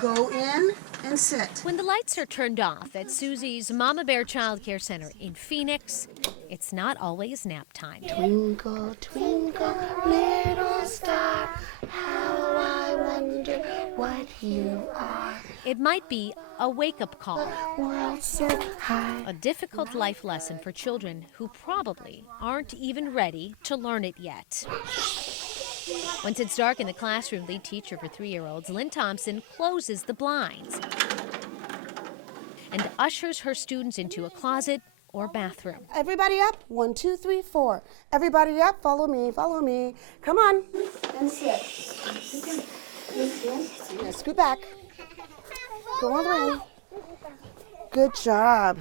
Go in and sit. When the lights are turned off at Susie's Mama Bear Child Care Center in Phoenix, it's not always nap time. Twinkle, twinkle, little star, how I wonder what you are. It might be a wake-up call, World so high. a difficult life lesson for children who probably aren't even ready to learn it yet. Once it's dark in the classroom, lead teacher for 3-year-olds Lynn Thompson closes the blinds and ushers her students into a closet or bathroom. Everybody up. 1, 2, 3, 4. Everybody up. Follow me. Follow me. Come on. And sit. Yeah, scoot back. Go all the way in. Good job.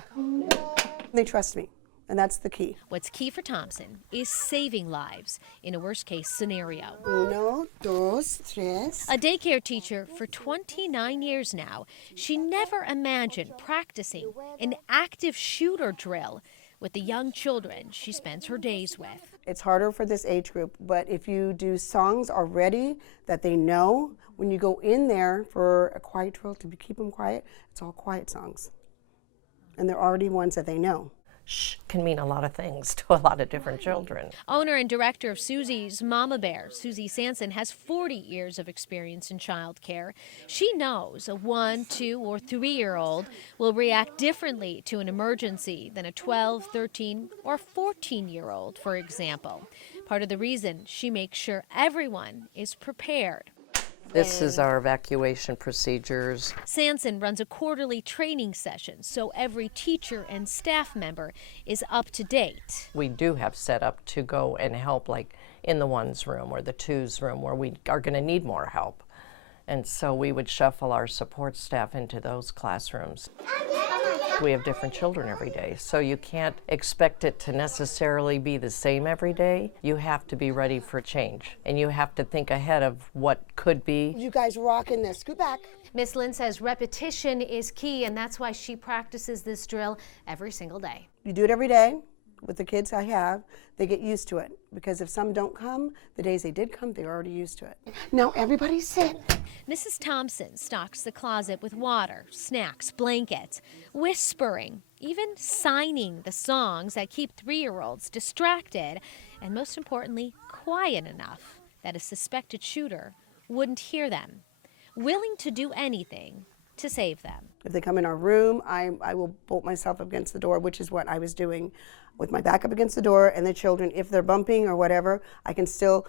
They trust me, and that's the key. What's key for Thompson is saving lives in a worst-case scenario. 1, 2, 3. A daycare teacher for 29 years now, she never imagined practicing an active shooter drill with the young children she spends her days with. It's harder for this age group, but if you do songs already that they know, when you go in there for a quiet drill to keep them quiet, it's all quiet songs. And they're already ones that they know. Shh can mean a lot of things to a lot of different children. Owner and director of Susie's Mama Bear, Susie Sanson, has 40 years of experience in child care. She knows a 1, 2, or 3-year-old will react differently to an emergency than a 12, 13, or 14-year-old, for example. Part of the reason she makes sure everyone is prepared. This is our evacuation procedures. Sanson runs a quarterly training session so every teacher and staff member is up to date. We do have set up to go and help, like in the 1's room or the 2's room where we are going to need more help. And so we would shuffle our support staff into those classrooms. We have different children every day, so you can't expect it to necessarily be the same every day. You have to be ready for change, and you have to think ahead of what could be. You guys rock in this. Scoot back. Miss Lynn says repetition is key, and that's why she practices this drill every single day. You do it every day. With the kids I have, they get used to it. Because if some don't come, the days they did come, they're already used to it. Now everybody sit. Mrs. Thompson stocks the closet with water, snacks, blankets, whispering, even signing the songs that keep 3-year-olds distracted, and most importantly, quiet enough that a suspected shooter wouldn't hear them, willing to do anything to save them. If they come in our room, I will bolt myself against the door, which is what I was doing with my back up against the door, and the children, if they're bumping or whatever, I can still,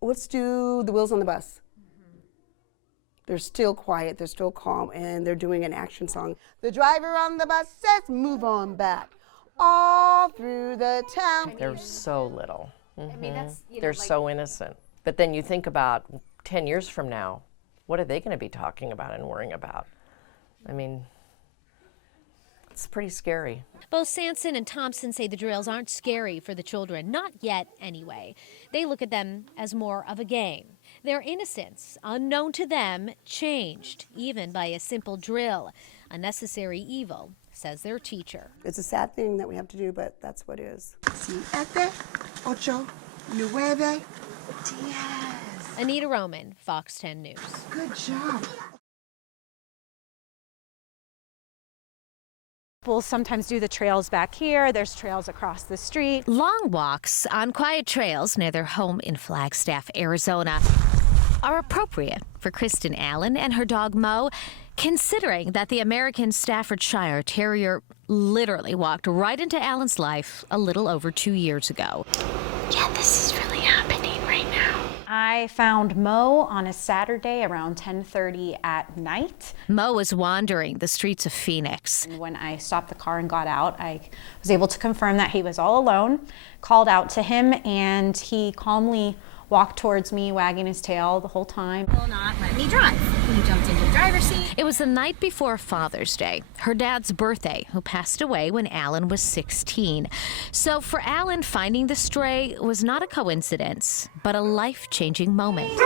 let's do the Wheels on the Bus. They're still quiet, they're still calm, and they're doing an action song. The driver on the bus says, move on back, all through the town. They're so little. I mean, that's, They're so innocent. But then you think about 10 years from now, what are they going to be talking about and worrying about? I mean, it's pretty scary. Both Sanson and Thompson say the drills aren't scary for the children, not yet anyway. They look at them as more of a game. Their innocence, unknown to them, changed, even by a simple drill. A necessary evil, says their teacher. It's a sad thing that we have to do, but that's what it is. 7, 8, 9, 10. Anita Roman, Fox 10 News. Good job. We'll sometimes do the trails back here. There's trails across the street. Long walks on quiet trails near their home in Flagstaff, Arizona, are appropriate for Kristen Allen and her dog Mo, considering that the American Staffordshire Terrier literally walked right into Allen's life a little over 2 years ago. Yeah, this is really happening right now. I found Mo on a Saturday around 10:30 at night. Mo was wandering the streets of Phoenix. And when I stopped the car and got out, I was able to confirm that he was all alone, called out to him, and he calmly walked towards me, wagging his tail the whole time. Will not let me drive. He jumped into the driver's seat. It was the night before Father's Day, her dad's birthday, who passed away when Allen was 16. So for Allen, finding the stray was not a coincidence, but a life-changing moment.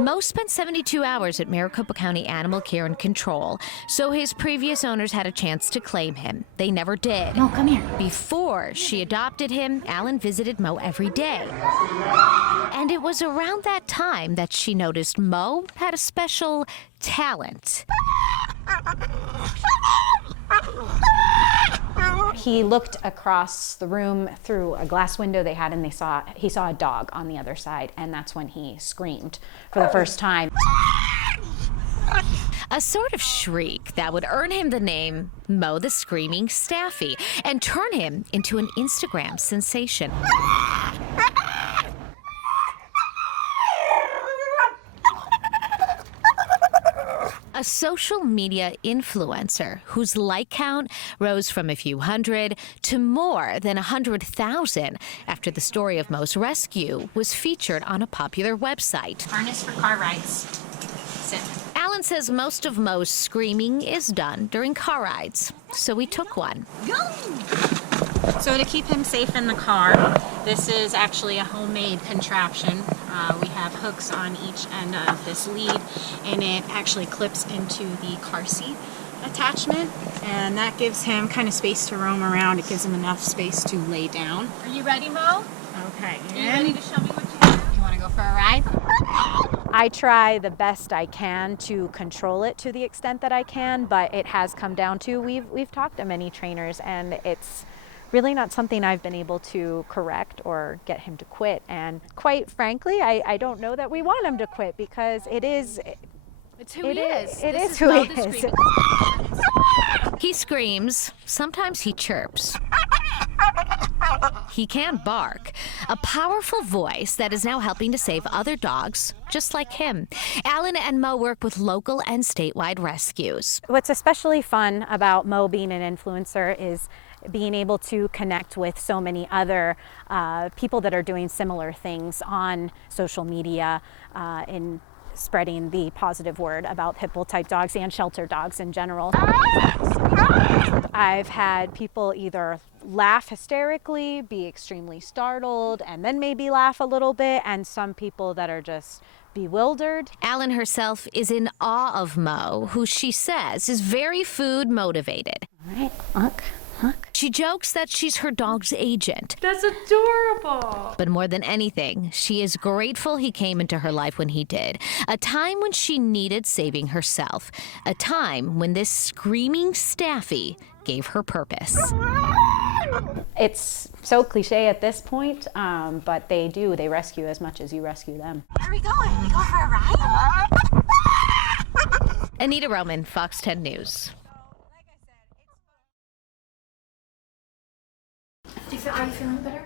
Mo spent 72 hours at Maricopa County Animal Care and Control, so his previous owners had a chance to claim him. They never did. Mo, come here. Before she adopted him, Alan visited Mo every day. And it was around that time that she noticed Mo had a special talent. He looked across the room through a glass window they had, and he saw a dog on the other side, and that's when he screamed for the first time. A sort of shriek that would earn him the name Mo the Screaming Staffy and turn him into an Instagram sensation. A social media influencer whose like count rose from a few hundred to more than 100,000 after the story of Mo's rescue was featured on a popular website. Harness for car rides. Sit. Alan says most of Mo's screaming is done during car rides, so he took one. Go! So to keep him safe in the car, this is actually a homemade contraption. We have hooks on each end of this lead, and it actually clips into the car seat attachment, and that gives him kind of space to roam around. It gives him enough space to lay down. Are you ready, Mo? Okay. Are you ready to show me what you do? You want to go for a ride? I try the best I can to control it to the extent that I can, but it has come down to we've talked to many trainers, and it's really not something I've been able to correct or get him to quit. And quite frankly, I don't know that we want him to quit, because it's who he is. It is who he is. He screams, sometimes he chirps. He can bark, a powerful voice that is now helping to save other dogs just like him. Alan and Mo work with local and statewide rescues. What's especially fun about Mo being an influencer is being able to connect with so many other people that are doing similar things on social media in spreading the positive word about pit bull type dogs and shelter dogs in general. I've had people either laugh hysterically, be extremely startled, and then maybe laugh a little bit, and some people that are just bewildered. Alan herself is in awe of Mo, who she says is very food motivated. All right, look. She jokes that she's her dog's agent. That's adorable. But more than anything, she is grateful he came into her life when he did. A time when she needed saving herself. A time when this screaming Staffy gave her purpose. It's so cliche at this point, but they rescue as much as you rescue them. Where are we going? We go for a ride? Anita Roman, Fox 10 News. Are you feeling better?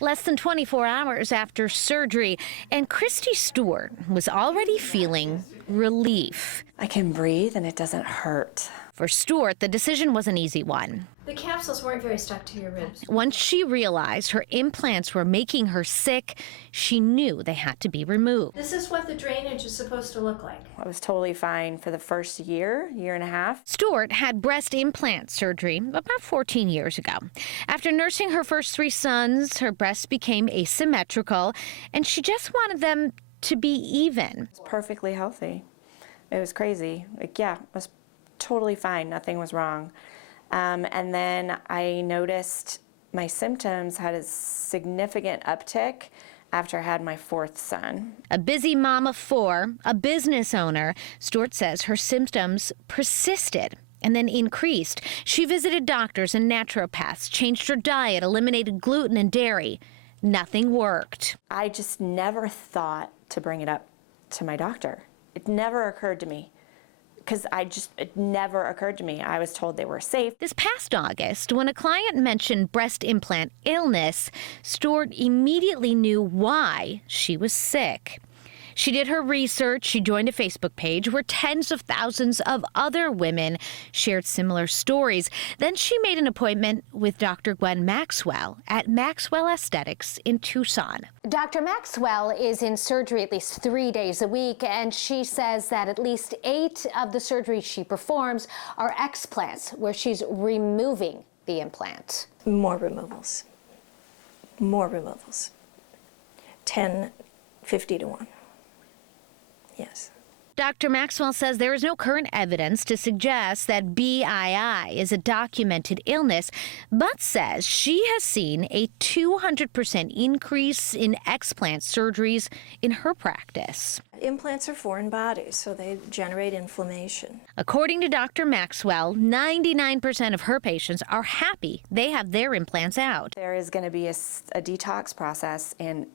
Less than 24 hours after surgery, and Christy Stewart was already feeling relief. I can breathe and it doesn't hurt. For Stewart, the decision was an easy one. The capsules weren't very stuck to your ribs. Once she realized her implants were making her sick, she knew they had to be removed. This is what the drainage is supposed to look like. I was totally fine for the first year and a half. Stewart had breast implant surgery about 14 years ago. After nursing her first 3 sons, her breasts became asymmetrical, and she just wanted them to be even. It's perfectly healthy. It was crazy. I was totally fine. Nothing was wrong. And then I noticed my symptoms had a significant uptick after I had my 4th son. A busy mom of 4, a business owner, Stewart says her symptoms persisted and then increased. She visited doctors and naturopaths, changed her diet, eliminated gluten and dairy. Nothing worked. I just never thought to bring it up to my doctor. It never occurred to me. Because it never occurred to me. I was told they were safe. This past August, when a client mentioned breast implant illness, Stewart immediately knew why she was sick. She did her research. She joined a Facebook page where tens of thousands of other women shared similar stories. Then she made an appointment with Dr. Gwen Maxwell at Maxwell Aesthetics in Tucson. Dr. Maxwell is in surgery at least 3 days a week, and she says that at least 8 of the surgeries she performs are explants, where she's removing the implant. More removals. 10, 50 to 1. Yes. Dr. Maxwell says there is no current evidence to suggest that BII is a documented illness, but says she has seen a 200% increase in explant surgeries in her practice. Implants are foreign bodies, so they generate inflammation. According to Dr. Maxwell, 99% of her patients are happy they have their implants out. There is going to be a detox process, and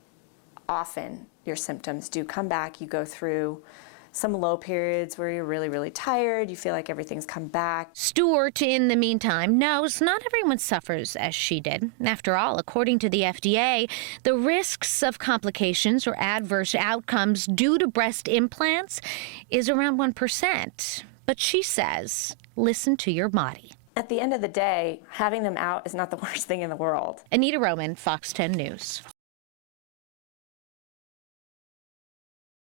often your symptoms do come back. You go through some low periods where you're really, really tired. You feel like everything's come back. Stewart, in the meantime, knows not everyone suffers as she did. After all, according to the FDA, the risks of complications or adverse outcomes due to breast implants is around 1%. But she says, listen to your body. At the end of the day, having them out is not the worst thing in the world. Anita Roman, Fox 10 News.